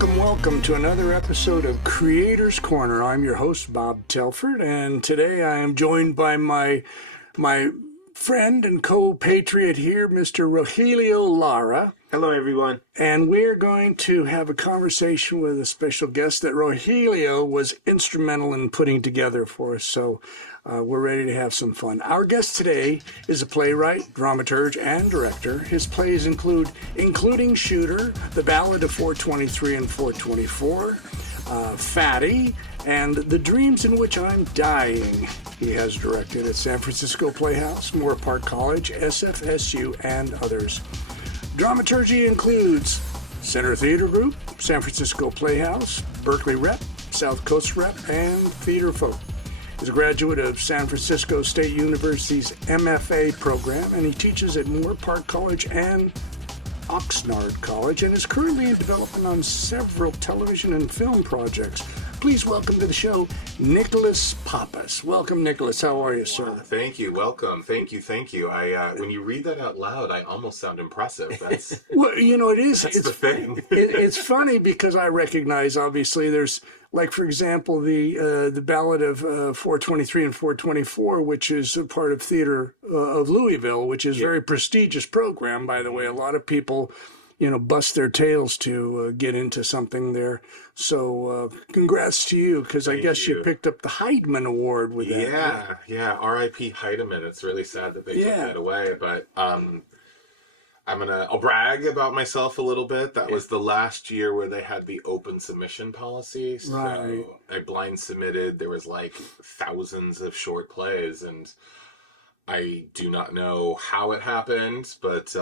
Welcome to another episode of Creators Corner. I'm your host, Bob Telford, and today I am joined by my friend and co-patriot here, Mr. Rogelio Lara. Hello, everyone. And we're going to have a conversation with a special guest that Rogelio was instrumental in putting together for us. So we're ready to have some fun. Our guest today is a playwright, dramaturg, and director. His plays including Shooter, The Ballad of 423 and 424, Fatty, and The Dreams in Which I'm Dying. He has directed at San Francisco Playhouse, Moore Park College, SFSU, and others. Dramaturgy includes Center Theater Group, San Francisco Playhouse, Berkeley Rep, South Coast Rep, and Theater Folk. He's a graduate of San Francisco State University's MFA program, and he teaches at Moore Park College and Oxnard College, and is currently in development on several television and film projects. Please welcome to the show, Nicolas Pappas. Welcome, Nicolas. How are you, sir? Thank you. Welcome. Thank you. When you read that out loud, I almost sound impressive. That's well, you know, it is. It's the thing. It's funny because I recognize, obviously, there's, like, for example, the Ballad of 423 and 424, which is a part of Theater of Louisville, which is a very prestigious program, by the way. A lot of people, bust their tails to get into something there. So congrats to you, because I guess you picked up the Heidemann Award with that. Yeah. R.I.P. Heidemann. It's really sad that they took that away, but I'll brag about myself a little bit. That was the last year where they had the open submission policy. So right. I blind submitted. There was like thousands of short plays, and I do not know how it happened, but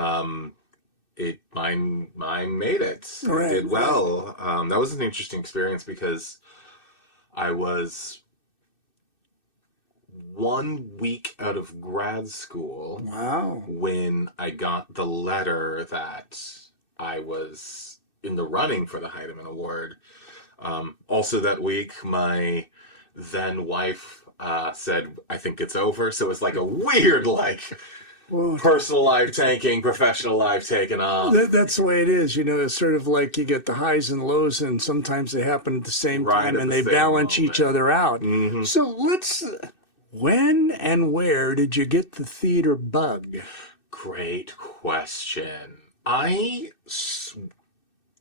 mine made it. Right. It did well. That was an interesting experience because I was 1 week out of grad school. Wow. When I got the letter that I was in the running for the Heidemann Award. Also that week, my then wife said, I think it's over. So it was like a weird, personal life tanking, professional life taking off. That's the way it is. It's sort of like you get the highs and lows, and sometimes they happen at the same time, and they balance each other out. Mm-hmm. So when and where did you get the theater bug? Great question. I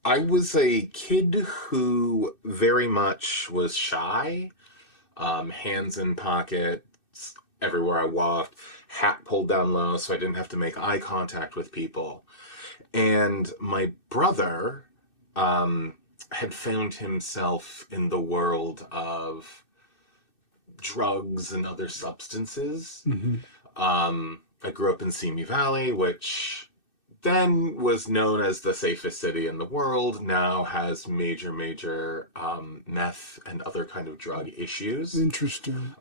was a kid who very much was shy, hands in pockets everywhere I walked, hat pulled down low so I didn't have to make eye contact with people. And my brother had found himself in the world of drugs and other substances. Mm-hmm. I grew up in Simi Valley, which then was known as the safest city in the world, now has major meth and other kind of drug issues. Interesting.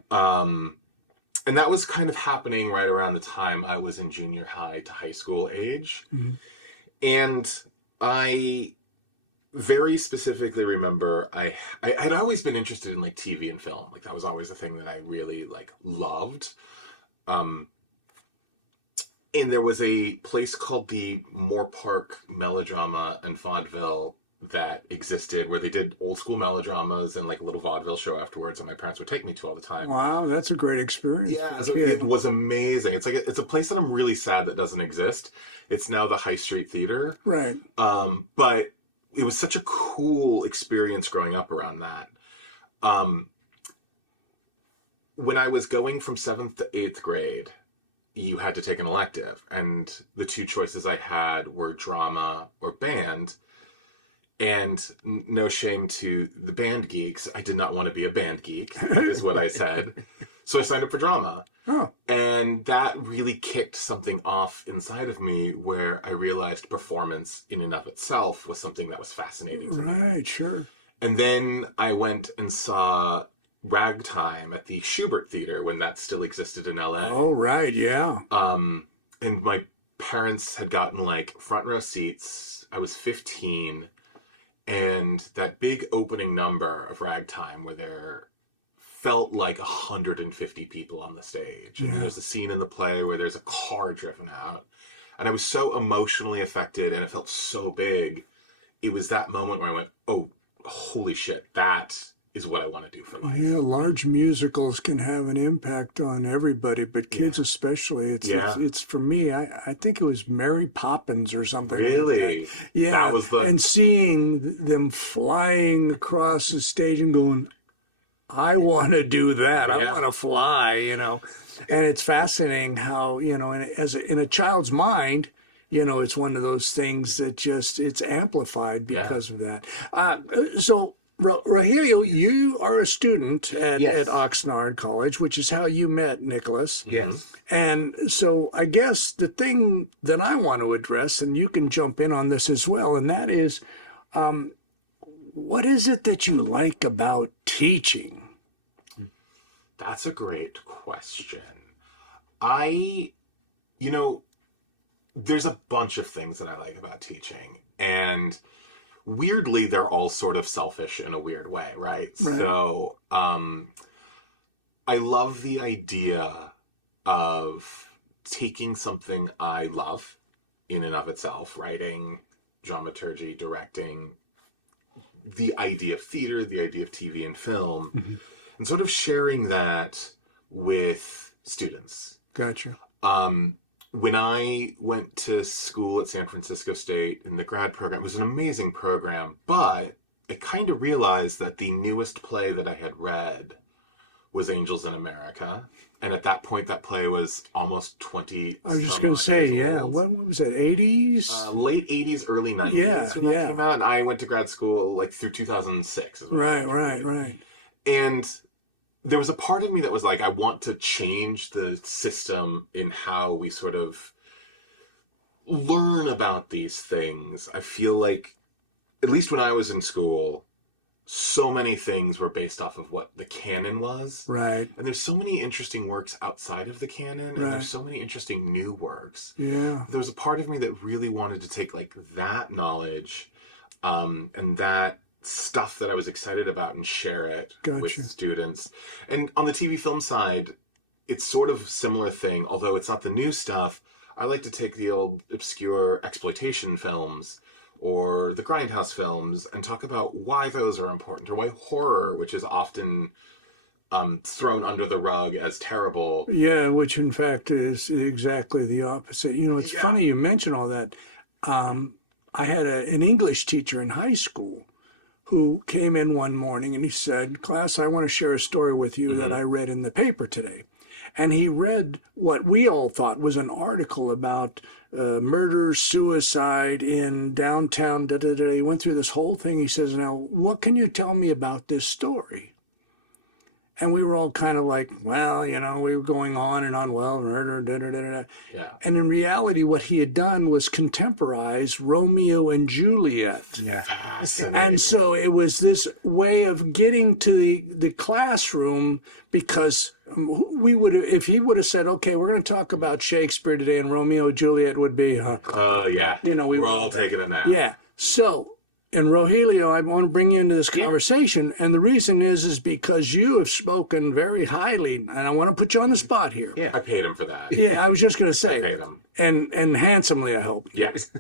And that was kind of happening right around the time I was in junior high to high school age. Mm-hmm. And I very specifically remember I'd always been interested in TV and film. That was always a thing that I really loved. And there was a place called the Moore Park Melodrama and Vaudeville that existed where they did old school melodramas and a little vaudeville show afterwards, and my parents would take me to all the time. Wow, that's a great experience. Yeah, it was amazing. It's a place that I'm really sad that doesn't exist. It's now the High Street Theater. Right. But it was such a cool experience growing up around that. When I was going from 7th to 8th grade, you had to take an elective, and the two choices I had were drama or band. And no shame to the band geeks, I did not want to be a band geek, is what I said. So I signed up for drama. Oh. And that really kicked something off inside of me where I realized performance in and of itself was something that was fascinating to me. Right, sure. And then I went and saw Ragtime at the Schubert Theater when that still existed in LA. Oh, right, yeah. And my parents had gotten front row seats. I was 15. And that big opening number of Ragtime where there felt like 150 people on the stage. And there's a scene in the play where there's a car driven out. And I was so emotionally affected, and it felt so big. it was that moment where I went, oh, holy shit, that is what I want to do for life. Yeah, large musicals can have an impact on everybody, but kids especially. It's for me. I think it was Mary Poppins or something. Really? Like that. Yeah, That was the... and seeing them flying across the stage and going, I want to do that. I want to fly. And it's fascinating how in a child's mind. It's one of those things that just it's amplified because of that. So. Rogelio, you are a student at Oxnard College, which is how you met Nicolas. Yes. And so I guess the thing that I want to address, and you can jump in on this as well, and that is, what is it that you like about teaching? That's a great question. There's a bunch of things that I like about teaching, and weirdly, they're all sort of selfish in a weird way, right? So, I love the idea of taking something I love in and of itself, writing, dramaturgy, directing, the idea of theater, the idea of TV and film, and sort of sharing that with students. Gotcha. When I went to school at San Francisco State in the grad program, it was an amazing program, but I kind of realized that the newest play that I had read was Angels in America. And at that point, that play was almost 20. I was just going to say, what was it, 80s? Late 80s, early 90s when that came out. And I went to grad school through 2006. Right. And there was a part of me that was like, I want to change the system in how we sort of learn about these things. I feel like, at least when I was in school, so many things were based off of what the canon was. Right. And there's so many interesting works outside of the canon, and there's so many interesting new works. Yeah. There was a part of me that really wanted to take that knowledge and that stuff that I was excited about and share it with students. And on the TV film side, it's sort of a similar thing, although it's not the new stuff. I like to take the old obscure exploitation films or the grindhouse films and talk about why those are important, or why horror, which is often thrown under the rug as terrible. Yeah, which in fact is exactly the opposite. It's funny you mention all that. I had an English teacher in high school who came in one morning and he said, "Class, I want to share a story with you that I read in the paper today." And he read what we all thought was an article about murder, suicide in downtown. He went through this whole thing. He says, "Now, what can you tell me about this story?" And we were all kind of like, well, we were going on and on, well, murder, Yeah. And in reality, what he had done was contemporize Romeo and Juliet. Yeah. Fascinating. And so it was this way of getting to the classroom, because we would have, if he would have said, okay, we're going to talk about Shakespeare today, and Romeo and Juliet would be, we're all taking a nap. Yeah. So, and Rogelio, I want to bring you into this conversation, and the reason is because you have spoken very highly, and I want to put you on the spot here. Yeah. I paid him for that. Yeah, I was just going to I say, paid him. and handsomely, I hope. Yes.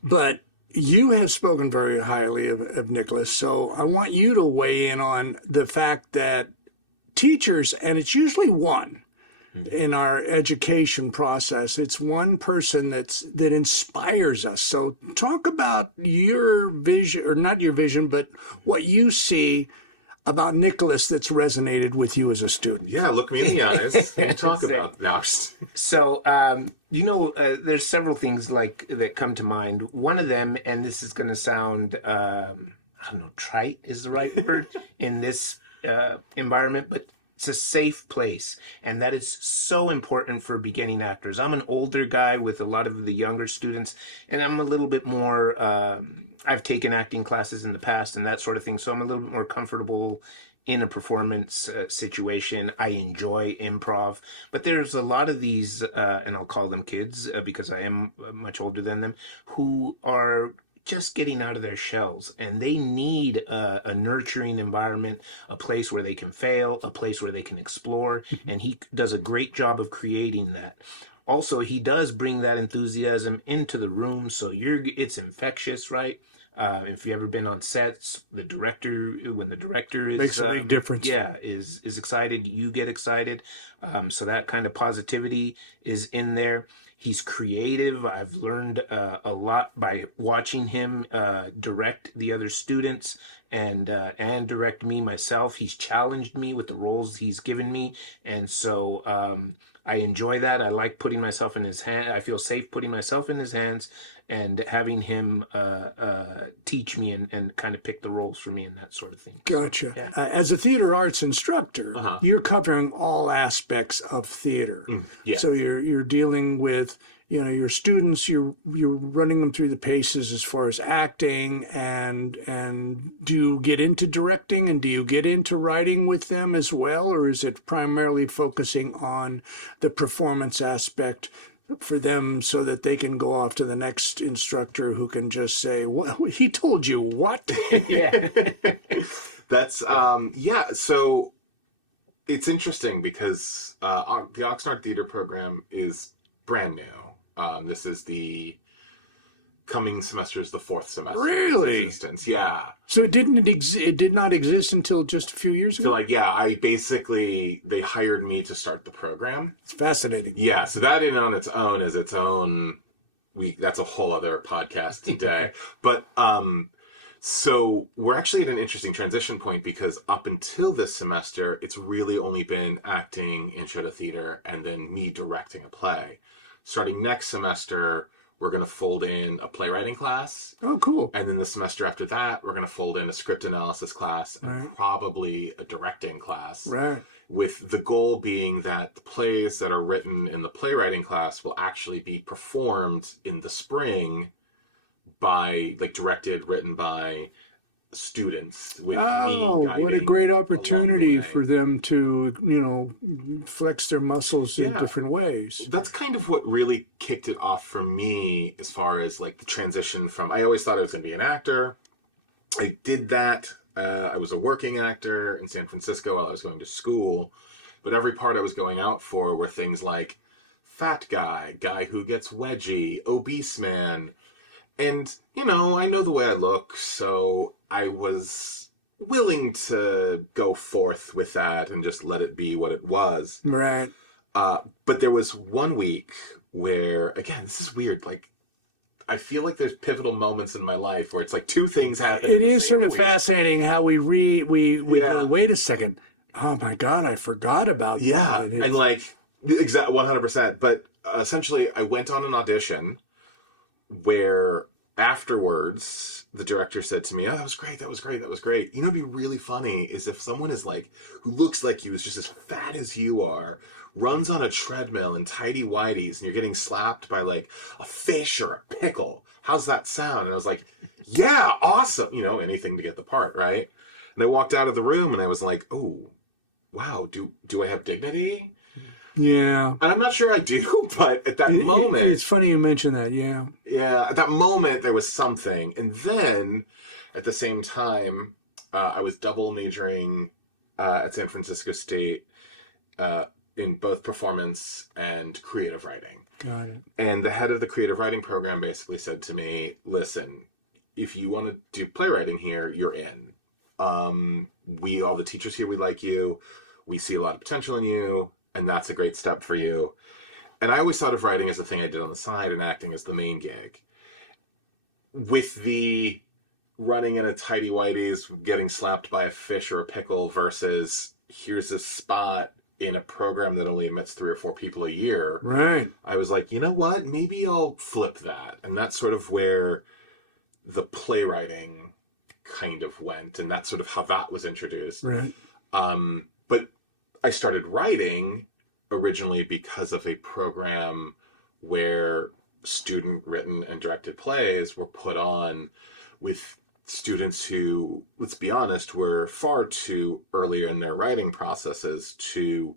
But you have spoken very highly of Nicolas, so I want you to weigh in on the fact that teachers, and it's usually one in our education process, it's one person that inspires us. So talk about your vision, or not your vision, but what you see about Nicolas that's resonated with you as a student. Yeah, look me in the eyes and talk about now. So, there's several things that come to mind. One of them, and this is going to sound, I don't know, trite is the right word in this environment, but it's a safe place, and that is so important for beginning actors. I'm an older guy with a lot of the younger students, and I'm a little bit more, I've taken acting classes in the past and that sort of thing, so I'm a little bit more comfortable in a performance situation. I enjoy improv, but there's a lot of these, and I'll call them kids because I am much older than them, who are just getting out of their shells, and they need a nurturing environment, a place where they can fail, a place where they can explore, and he does a great job of creating that. Also, he does bring that enthusiasm into the room, so it's infectious, right? If you've ever been on sets, when the director is Makes a big difference. Yeah, is excited, you get excited. So that kind of positivity is in there. He's creative. I've learned a lot by watching him direct the other students and direct me myself. He's challenged me with the roles he's given me, and so I enjoy that. I like putting myself in his hand. I feel safe putting myself in his hands and having him teach me and kind of pick the roles for me and that sort of thing. Gotcha. Yeah. As a theater arts instructor, Uh-huh. you're covering all aspects of theater. Yeah. So you're dealing with your students. You're running them through the paces as far as acting, and do you get into directing, and do you get into writing with them as well, or is it primarily focusing on the performance aspect for them so that they can go off to the next instructor who can just say, "Well, he told you what?" Yeah. That's yeah. So it's interesting because the Oxnard Theater program is brand new. This is the coming semester is the 4th semester. Really? Of existence. Yeah. So it did not exist until just a few years So ago. like, yeah, they hired me to start the program. It's fascinating. Yeah. So that in on its own is its own. That's a whole other podcast today. But so we're actually at an interesting transition point because up until this semester, it's really only been acting, intro to theater, and then me directing a play. Starting next semester, we're going to fold in a playwriting class. Oh, cool. And then the semester after that, we're going to fold in a script analysis class and probably a directing class. Right. With the goal being that the plays that are written in the playwriting class will actually be performed in the spring by, written by students with me guiding what a great along opportunity the way. for them to, flex their muscles in Yeah. different ways. That's kind of what really kicked it off for me as far as the transition from, I always thought I was going to be an actor. I did that. I was a working actor in San Francisco while I was going to school, but every part I was going out for were things like fat guy who gets wedgie, obese man. And, I know the way I look, so I was willing to go forth with that and just let it be what it was. Right. But there was one week where, again, this is weird, I feel like there's pivotal moments in my life where it's two things happen. It is sort of fascinating how we Yeah. go, wait a second. Oh my God, I forgot about Yeah, that. and exact 100%. But essentially, I went on an audition where afterwards the director said to me, "Oh, that was great. It'd be really funny is if someone is who looks like you, is just as fat as you are, runs on a treadmill in tidy whities, and you're getting slapped by a fish or a pickle. How's that sound?" And I was like, "Yeah, awesome. Anything to get the part, right?" And I walked out of the room and I was like, "Oh, wow. Do I have dignity?" Yeah. And I'm not sure I do, but at that moment... It's funny you mention that, yeah. Yeah, at that moment, there was something. And then, at the same time, I was double majoring at San Francisco State in both performance and creative writing. Got it. And the head of the creative writing program basically said to me, "Listen, if you want to do playwriting here, you're in. All the teachers here, we like you. We see a lot of potential in you. And that's a great step for you." And I always thought of writing as a thing I did on the side and acting as the main gig. With the running in a tidy whities, getting slapped by a fish or a pickle versus here's a spot in a program that only admits 3 or 4 people a year. Right. I was like, you know what? Maybe I'll flip that. And that's sort of where the playwriting kind of went. And that's sort of how that was introduced. Right. But I started writing originally because of a program where student written and directed plays were put on with students who, let's be honest, were far too early in their writing processes to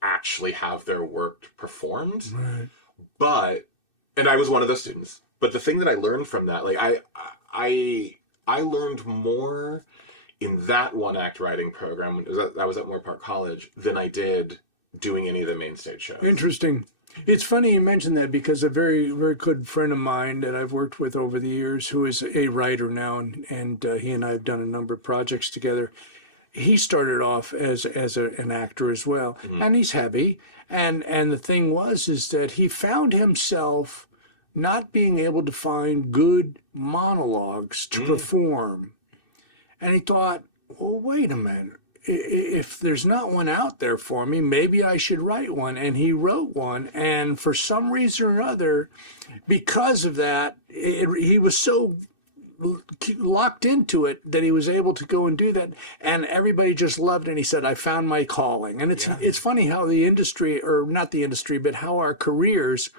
actually have their work performed. Right. And I was one of those students. But the thing that I learned from that, I learned more in that one act writing program, I was at Moore Park College, than I did doing any of the main stage shows. Interesting. It's funny you mentioned that because a very, very good friend of mine that I've worked with over the years, who is a writer now, and he and I have done a number of projects together. He started off as an actor as well, and he's heavy. And the thing was is that he found himself not being able to find good monologues to perform, and he thought, well, wait a minute. If there's not one out there for me, maybe I should write one. And he wrote one, and for some reason or other, because of that, he was so locked into it that he was able to go and do that, and everybody just loved it. And he said, I found my calling. And it's funny how the industry, or not the industry, but how our careers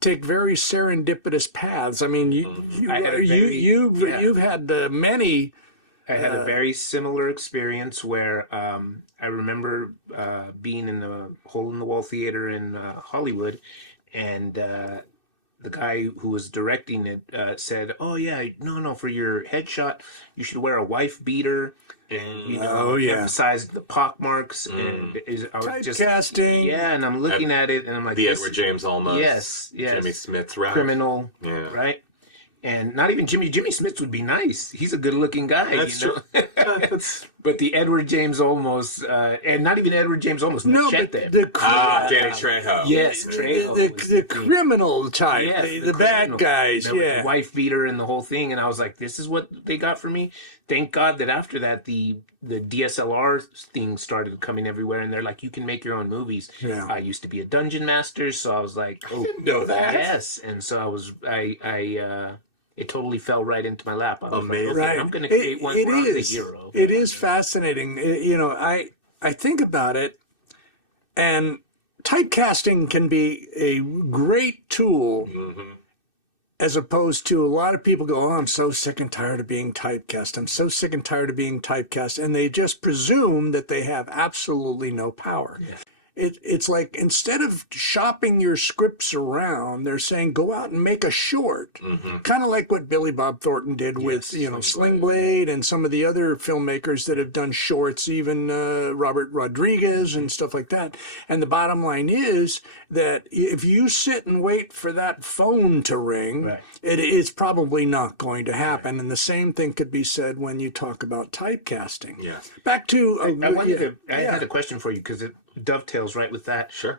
take very serendipitous paths. I mean, you've had many. I had a very similar experience where I remember being in the Hole in the Wall Theater in Hollywood, and the guy who was directing it said, "Oh yeah, no, for your headshot, you should wear a wife beater and emphasize the pock marks and I was just Typecasting. yeah." And I'm looking at it and I'm like, The Edward James Olmos. yes, Jimmy Smith's rap. criminal, Yeah. right? And not even Jimmy Smith would be nice. He's a good-looking guy. That's you know? true. That's... But the Edward James Olmos, and not even Edward James Olmos, No, Machete. but the Danny Trejo. Yes, Trejo. the criminal type, Yes, the bad criminal. guys, The wife beater and the whole thing, and I was like, "This is what they got for me." Thank God that after that, the DSLR thing started coming everywhere, and they're like, "You can make your own movies." Yeah. I used to be a dungeon master, so I was like, "Oh, didn't know that. yes!" And so it totally fell right into my lap. I was Amazing. like, okay, Right. I'm going to create one where I'm the hero. It is fascinating. I think about it, and typecasting can be a great tool, as opposed to a lot of people go, "Oh, I'm so sick and tired of being typecast. I'm so sick and tired of being typecast," and they just presume that they have absolutely no power. Yeah. It's like, instead of shopping your scripts around, they're saying, go out and make a short. Kind of like what Billy Bob Thornton did with, Sling Blade and some of the other filmmakers that have done shorts, even Robert Rodriguez and stuff like that. And the bottom line is that if you sit and wait for that phone to ring, Right. it's probably not going to happen. And the same thing could be said when you talk about typecasting. Yeah. Back to... I had a question for you because it dovetails right with that. Sure.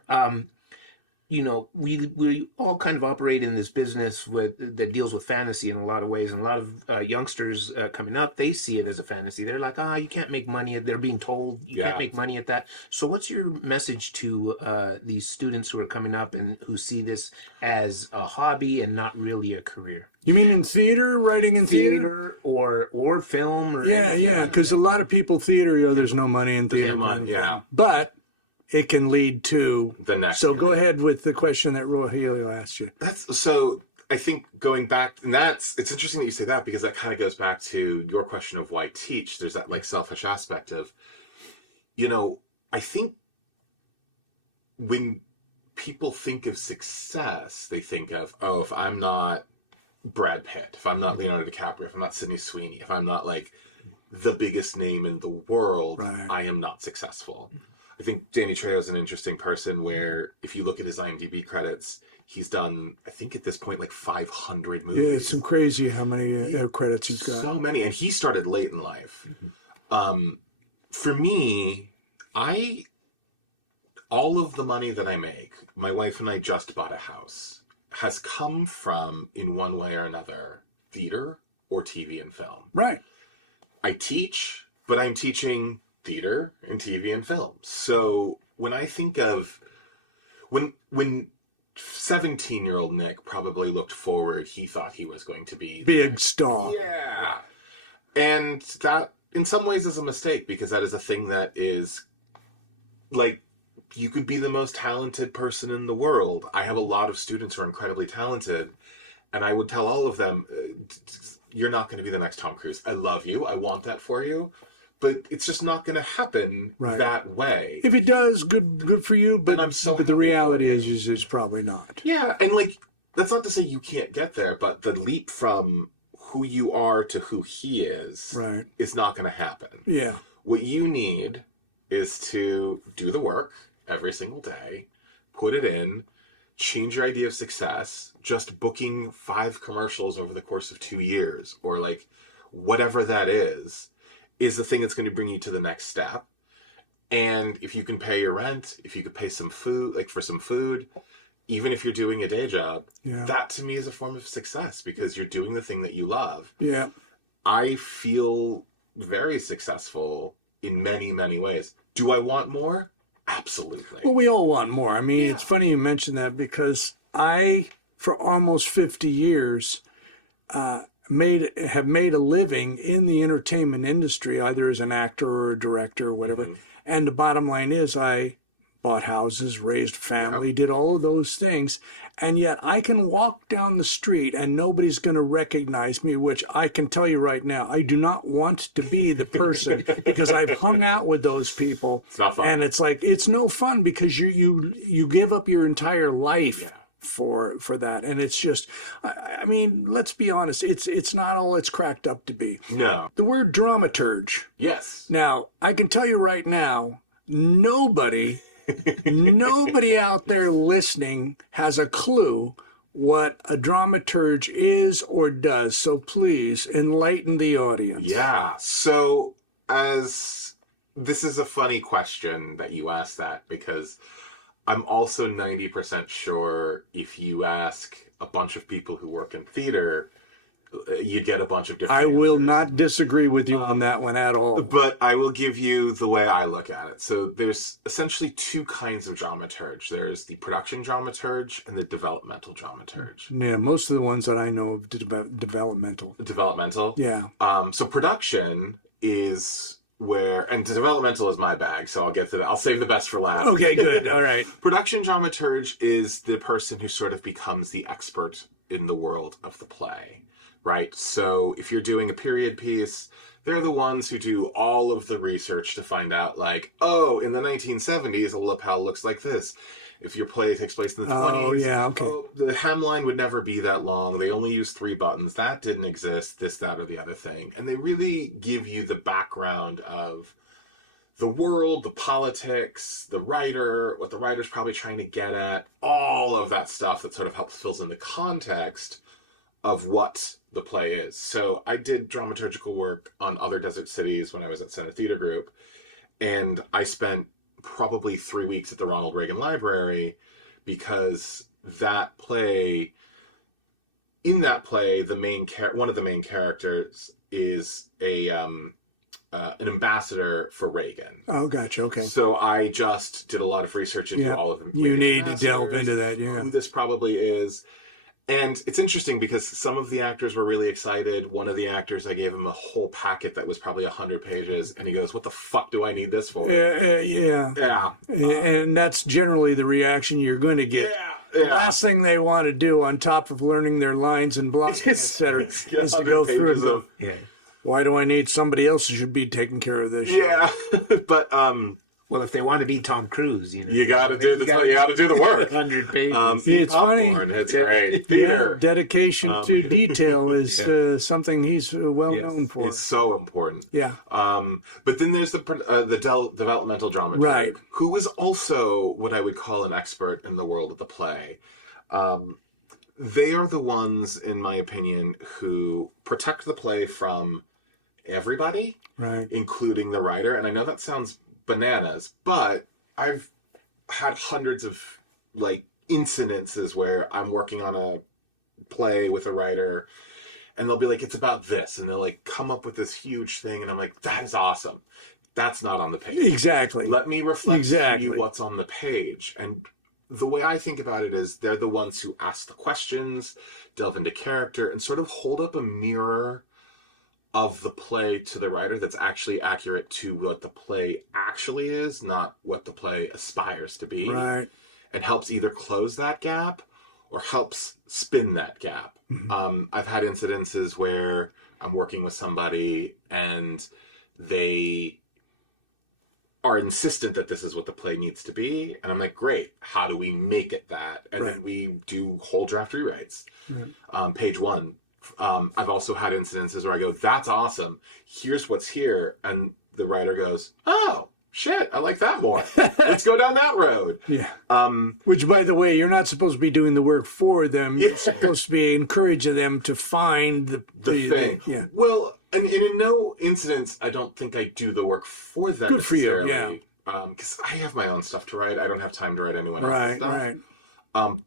We all kind of operate in this business that deals with fantasy in a lot of ways, and a lot of youngsters coming up, they see it as a fantasy. They're like, you can't make money. They're being told you can't make money at that. So what's your message to these students who are coming up and who see this as a hobby and not really a career? You mean in theater, writing in theater? or film? Or anything? Because a lot of people, theater, there's no money in theater. Yeah. But it can lead to The next. So go ahead with the question that Rogelio asked you. That's so. I think going back, and it's interesting that you say that, because that kind of goes back to your question of why teach. There's that selfish aspect of, I think when people think of success, they think of, if I'm not Brad Pitt, if I'm not Leonardo DiCaprio, if I'm not Sydney Sweeney, if I'm not the biggest name in the world, Right. I am not successful. I think Danny Trejo is an interesting person where, if you look at his IMDb credits, he's done, I think at this point, 500 movies. Yeah, it's crazy how many credits he's got. So many. And he started late in life. For me, all of the money that I make, my wife and I just bought a house, has come from, in one way or another, theater or TV and film. Right. I teach, but I'm teaching theater and TV and film. So when I think of when 17-year-old Nick probably looked forward, he thought he was going to be Big star. Yeah. And that in some ways is a mistake, because that is a thing that is you could be the most talented person in the world. I have a lot of students who are incredibly talented, and I would tell all of them, you're not going to be the next Tom Cruise. I love you. I want that for you. But it's just not going to happen that way. If it does, good for you. But but the reality is it's probably not. Yeah, and that's not to say you can't get there, but the leap from who you are to who he is is not going to happen. Yeah. What you need is to do the work every single day, put it in, change your idea of success. Just booking 5 commercials over the course of 2 years, or like whatever that is the thing that's going to bring you to the next step. And if you can pay your rent, if you could pay some food, like for some food, even if you're doing a day job, that to me is a form of success, because you're doing the thing that you love. Yeah. I feel very successful in many, many ways. Do I want more? Absolutely. Well, we all want more. I mean, it's funny you mention that, because I, for almost 50 years, have made a living in the entertainment industry, either as an actor or a director or whatever. And the bottom line is, I bought houses, raised family, did all of those things. And yet I can walk down the street and nobody's going to recognize me, which I can tell you right now, I do not want to be the person, because I've hung out with those people. It's not fun. And it's like, it's no fun, because you give up your entire life for that. And it's just, I mean, let's be honest, it's not all it's cracked up to be. No. The word dramaturge. Yes. Now, I can tell you right now, nobody out there listening has a clue what a dramaturge is or does. So please enlighten the audience. Yeah. So this is a funny question that you asked that, because I'm also 90% sure if you ask a bunch of people who work in theater, you get a bunch of different I will answers. not disagree with you on that one at all. But I will give you the way I look at it. So there's essentially 2 kinds of dramaturge. There's the production dramaturge and the developmental dramaturge. Yeah, most of the ones that I know of developmental. Developmental? Yeah. So production is where, and developmental is my bag, so I'll get to that. I'll save the best for last. Okay, good. All right. Production dramaturge is the person who sort of becomes the expert in the world of the play, right? So if you're doing a period piece, they're the ones who do all of the research to find out, like, oh, in the 1970s, a lapel looks like this. If your play takes place in the 20s, the hemline would never be that long. They only use 3 buttons. That didn't exist, this, that, or the other thing. And they really give you the background of the world, the politics, the writer, what the writer's probably trying to get at, all of that stuff that sort of helps fills in the context of what the play is. So I did dramaturgical work on Other Desert Cities when I was at Center Theater Group, and I spent probably 3 weeks at the Ronald Reagan Library, because that play, in that play, one of the main characters is an ambassador for Reagan. Oh, gotcha. Okay. So I just did a lot of research into all of them. You need to delve into that, who this probably is. And it's interesting because some of the actors were really excited. One of the actors, I gave him a whole packet that was probably 100 pages, and he goes, "What the fuck do I need this for?" Yeah. And that's generally the reaction you're going to get. The last thing they want to do, on top of learning their lines and blocking, etc., is to go through and go, why do I need somebody else who should be taking care of this? Yeah, but well, if they want to be Tom Cruise, you got to do the work. 100 pages. It's funny. It's great. Theater. Dedication to detail is something he's well known for. It's so important. Yeah. But then there's the developmental dramaturg, right, who is also what I would call an expert in the world of the play. They are the ones, in my opinion, who protect the play from everybody, right, including the writer. And I know that sounds bananas, but I've had hundreds of incidences where I'm working on a play with a writer, and they'll be like, "It's about this," and they'll come up with this huge thing, and I'm like, "That is awesome. That's not on the page. Exactly. Let me reflect to you what's on the page." And the way I think about it is, they're the ones who ask the questions, delve into character, and sort of hold up a mirror of the play to the writer that's actually accurate to what the play actually is, not what the play aspires to be. Right. And helps either close that gap or helps spin that gap. Mm-hmm. I've had incidences where I'm working with somebody and they are insistent that this is what the play needs to be. And I'm like, great, how do we make it that? And then we do whole draft rewrites. Right. Page 1. I've also had incidences where I go, "That's awesome. Here's what's here." And the writer goes, "Oh, shit, I like that more. Let's go down that road. Yeah. Which, by the way, you're not supposed to be doing the work for them. You're supposed to be encouraging them to find the thing. Yeah. Well, and in no incidents, I don't think I do the work for them. Good for you, yeah. Because I have my own stuff to write. I don't have time to write anyone else's stuff. Right.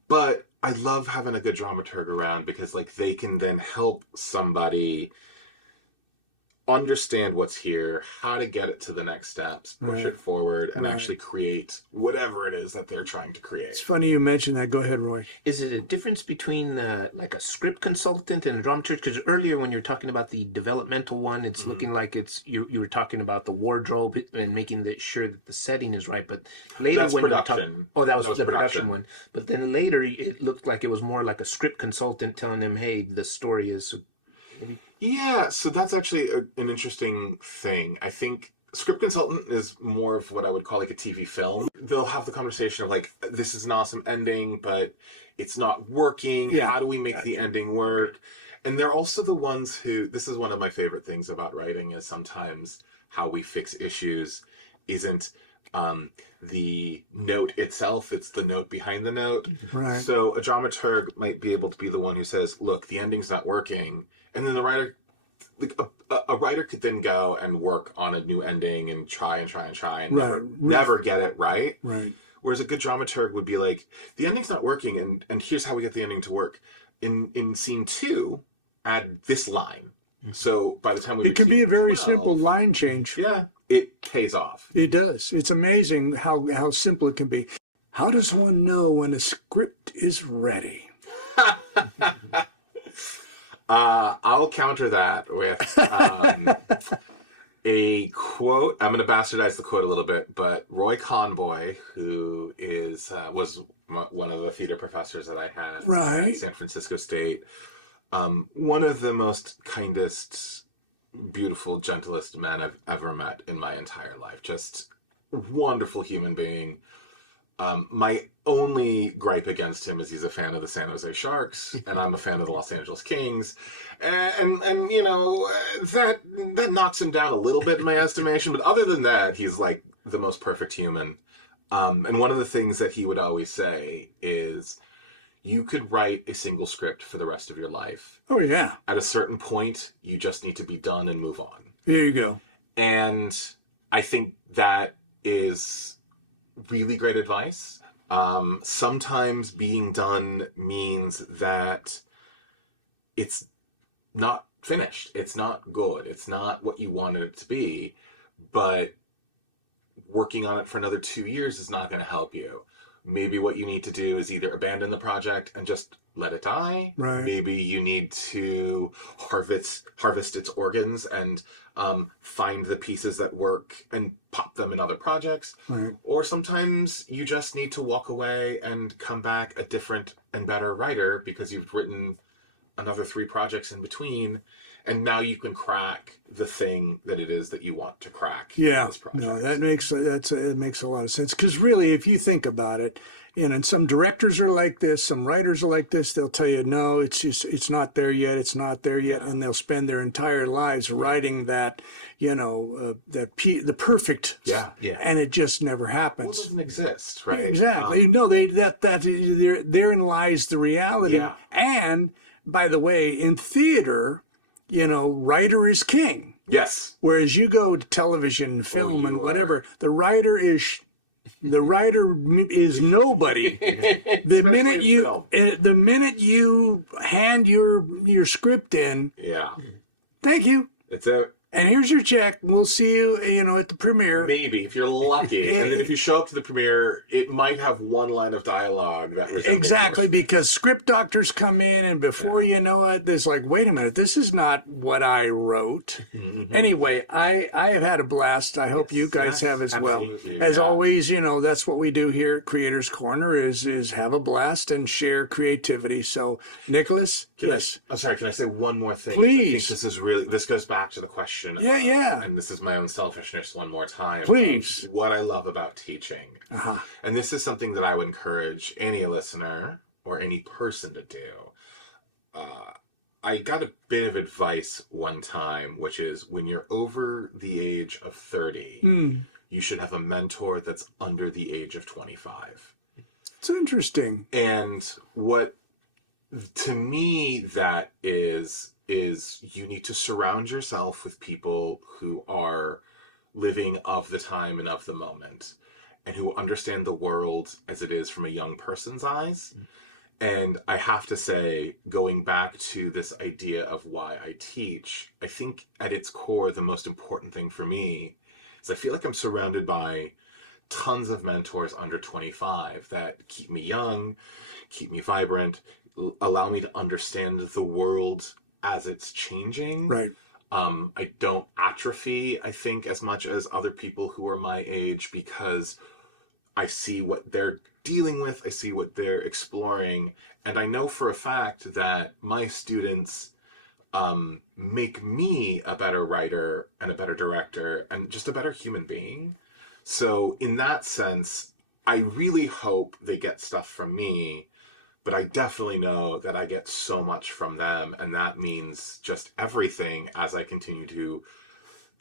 But I love having a good dramaturg around because, like, they can then help somebody understand what's here, how to get it to the next steps, push it forward, and actually create whatever it is that they're trying to create. It's funny you mentioned that. Go ahead, Roy. Is it a difference between like a script consultant and a dramaturg? Because earlier when you're talking about the developmental one, it's looking like it's you were talking about the wardrobe and making sure that the setting is right. But later That's when production. you talk, that was the production one. But then later it looked like it was more like a script consultant telling them, hey, the story is. Yeah, so that's actually an interesting thing. I think script consultant is more of what I would call like a TV film. They'll have the conversation of like, this is an awesome ending, but it's not working. Yeah. How do we make the ending work? And they're also the ones who, this is one of my favorite things about writing is sometimes how we fix issues isn't the note itself, it's the note behind the note. Right. So a dramaturg might be able to be the one who says, look, the ending's not working. And then the writer, like a writer could then go and work on a new ending and try and never get it right. Right. Whereas a good dramaturg would be like, the ending's not working, and here's how we get the ending to work. In scene 2, add this line. So by the time we it can be a very simple line change. Yeah, it pays off. It does. It's amazing how simple it can be. How does one know when a script is ready? I'll counter that with a quote. I'm going to bastardize the quote a little bit, but Roy Conboy, who was one of the theater professors that I had at San Francisco State, one of the most kindest, beautiful, gentlest men I've ever met in my entire life. Just a wonderful human being. My only gripe against him is he's a fan of the San Jose Sharks, and I'm a fan of the Los Angeles Kings, and you know that knocks him down a little bit in my estimation. But other than that, he's like the most perfect human. And one of the things that he would always say is, you could write a single script for the rest of your life. Oh yeah. At a certain point, you just need to be done and move on. There you go. And I think that is really great advice. Sometimes being done means that it's not finished. It's not good. It's not what you wanted it to be. But working on it for another 2 years is not going to help you. Maybe what you need to do is either abandon the project and just let it die. Right. Maybe you need to harvest its organs and find the pieces that work and pop them in other projects. Right. Or sometimes you just need to walk away and come back a different and better writer because you've written another 3 projects in between, and now you can crack the thing that it is that you want to crack. Yeah, in this project. no, it makes a lot of sense, because really, if you think about it, and some directors are like this, some writers are like this. They'll tell you, no, it's not there yet, and they'll spend their entire lives writing that, the perfect, and it just never happens. Well, it doesn't exist, right? Exactly. No, therein lies the reality. Yeah. And by the way, in theater, writer is king. Yes. Whereas you go to television, film, and whatever, the writer is nobody. The minute you hand your script in, thank you. It's it. And here's your check. We'll see you, at the premiere. Maybe, if you're lucky. And then if you show up to the premiere, it might have one line of dialogue that resembles Exactly, yours. because script doctors come in, and before you know it, there's like, wait a minute, this is not what I wrote. Mm-hmm. Anyway, I have had a blast. I hope you guys have as well. As always, that's what we do here at Creators Corner is have a blast and share creativity. So, Nicolas, yes. I'm sorry, can I say one more thing? Please. I think this goes back to the question. Yeah. And this is my own selfishness one more time. Please. What I love about teaching. Uh-huh. And this is something that I would encourage any listener or any person to do. I got a bit of advice one time, which is when you're over the age of 30, you should have a mentor that's under the age of 25. It's interesting. And what, to me, that is you need to surround yourself with people who are living of the time and of the moment, and who understand the world as it is from a young person's eyes. And I have to say, going back to this idea of why I teach, I think at its core, the most important thing for me is I feel like I'm surrounded by tons of mentors under 25 that keep me young, keep me vibrant, allow me to understand the world as it's changing. Right. I don't atrophy, I think, as much as other people who are my age, because I see what they're dealing with, I see what they're exploring, and I know for a fact that my students make me a better writer and a better director and just a better human being. So in that sense, I really hope they get stuff from me, but I definitely know that I get so much from them, and that means just everything as I continue to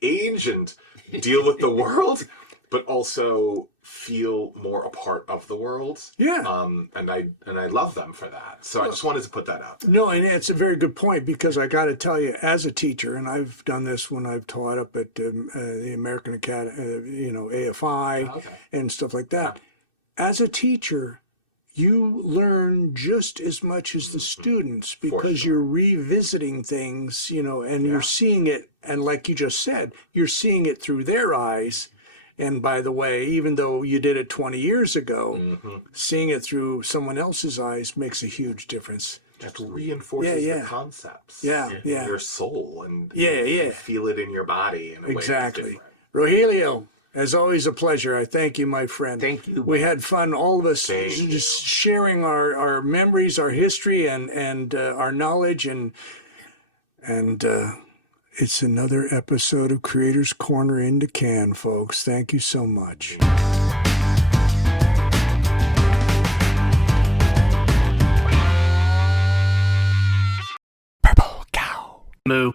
age and deal with the world, but also feel more a part of the world. Yeah. And I love them for that. So I just wanted to put that out there. No, and it's a very good point, because I got to tell you, as a teacher, and I've done this when I've taught up at the American Academy, AFI, Okay. and stuff like that. As a teacher, you learn just as much as the students, because sure. you're revisiting things, and you're seeing it, and like you just said, you're seeing it through their eyes. And by the way, even though you did it 20 years ago, seeing it through someone else's eyes makes a huge difference. Just reinforces Yeah. the concepts Yeah. in your soul, and Yeah. you feel it in your body in a way that's Exactly. different. Rogelio, as always, a pleasure. I thank you, my friend. Thank you. We had fun, all of us, Thank you. just sharing our memories, our history, and our knowledge, and it's another episode of Creators Corner in the can, folks. Thank you so much. Purple cow. Moo.